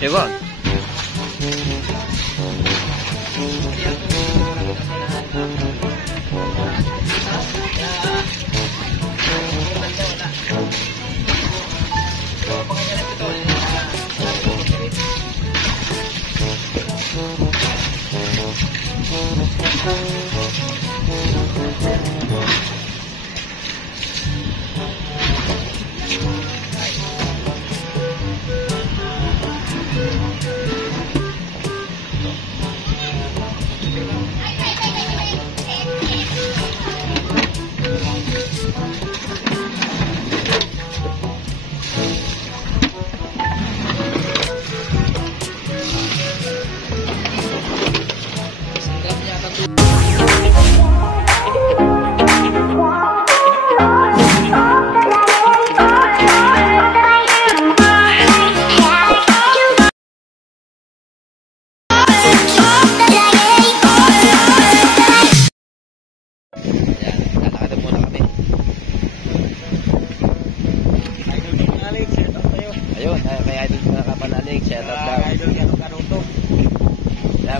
Ewan.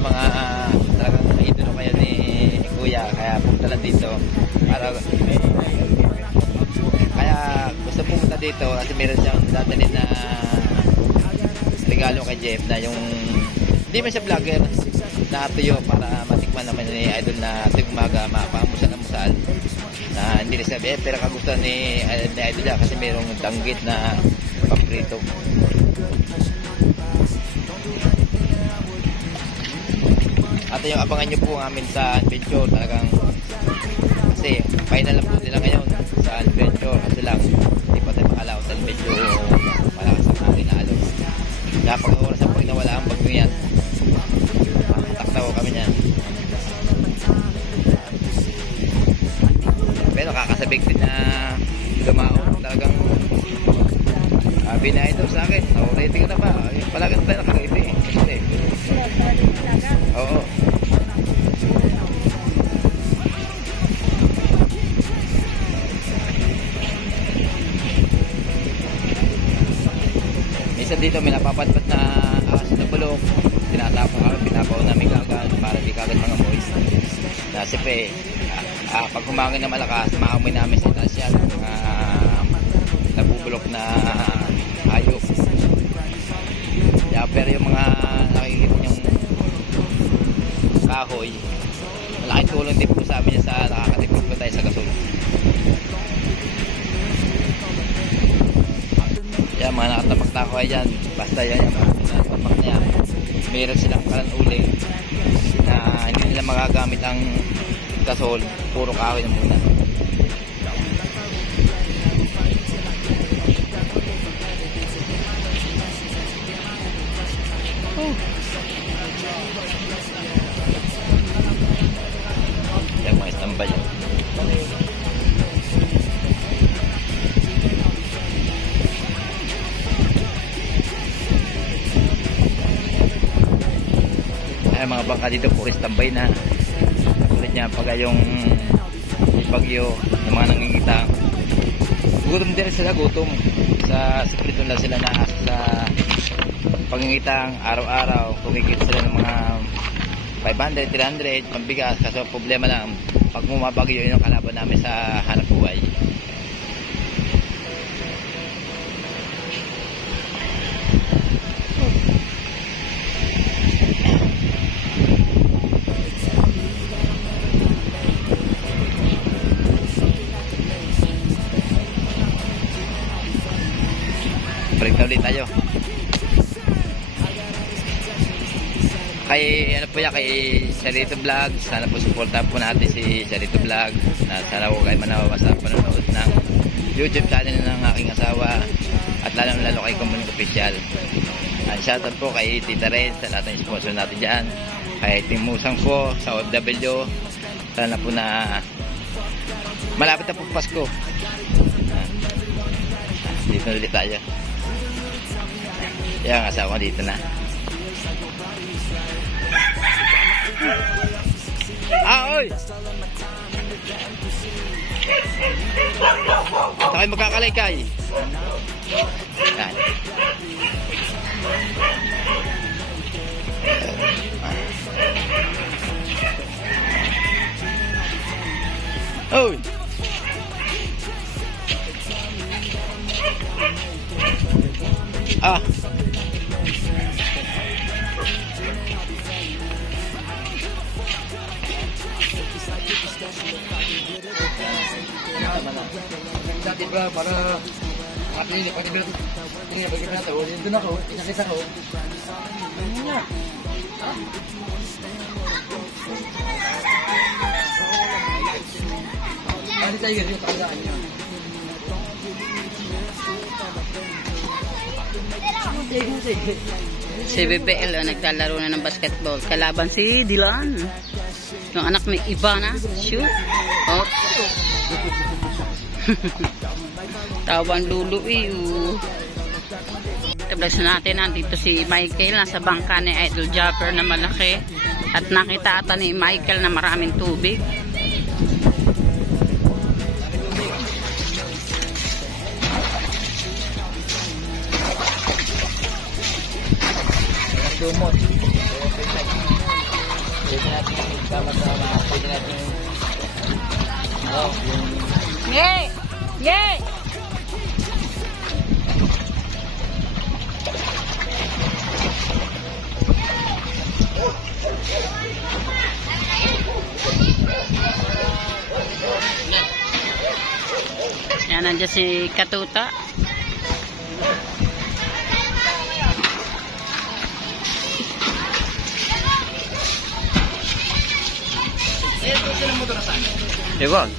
Mga talagang idolo kayo ni Kuya, kaya punta lang dito para kaya gusto pumunta dito kasi meron siyang dadalhin na regalo kay Jeff na yung hindi man siya vlogger na tuyo para matikman naman ni idol na tuwing umaga mapamusal na hindi rin sabi pero kagustuhan ni idol niya kasi merong danggit na paprito. At yung abangan nyo po amin sa adventure talagang kasi final lang po nila ngayon sa adventure kasi lang hindi pa tayo makalaot sa adventure malakas ang aking nalo kaya pag oras na po nawala ang bagyo yan taktaw kami yan pero kakasabik din na lumaon talagang binay ito sa akin rating na ba palagi na tayo nakarating oo. Minsan dito may napapatpat na akas na bulok. Tinatapon kami, pinapaw namin kagad para di kagad mga moist. Nasipe, pag humangin na malakas, maamoy namin sa itaas yan. Nabubulok na hayop. Pero yung mga nakikita yung kahoy malaking tulong din po sa amin sa nakakatipid po tayo sa gasol. Yan mga nakatapak-takoy dyan basta yan yung mga nakatapak niya meron silang kalan uli na hindi nila magagamit ang gasol puro kahoy na muna. Yang mga istambal yun. Ay mga bangka dito puro istambay na. Katulad niya pag yung bagyo ng mga nangingitang gutom din sila gutom sa sikreto lang sila na sa pangingitang araw-araw kumikita sila ng mga 500, 300 pambigas kaso problema lang pag bumabagyo yun ang kalaban namin sa hanap buhay. Balik na ulit tayo kay ano po yan kay Charito Vlog. Sana po supportahan po natin si Charito Vlog na sana po kayo manawa sa panonood ng YouTube channel ng aking asawa at lalo kay Common Official. Shoutout po kay Tita Ren sa lahat ng sponsor natin dyan, kay Team Musang po sa OFW. Sana po na malapit na po Pasko. Dito na ulit tayo. Yan ang asawa ko dito na. Oy! Saka magkakalaykay. Yan. Oy! Ah! Dati ba para atin ini pati berarti ini bagaimana tahu itu nak kau kita tahu ya ada saya gitu tak ada Si BBL naglalaro na ng basketball. Kalaban si Dylan. Yung anak ni Ivana. Shoot. Oh. Tawan lulu Tablas natin. Nandito si Michael. Nasa bangka ni Idol Japper na malaki. At nakita ata ni Michael na maraming tubig. Dumot. Pwede natin sama-sama. Pwede natin Yay! Yay! Yan, nandiyan si Katuta. Ewan.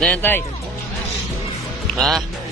Gusto na yan, tay? Ha?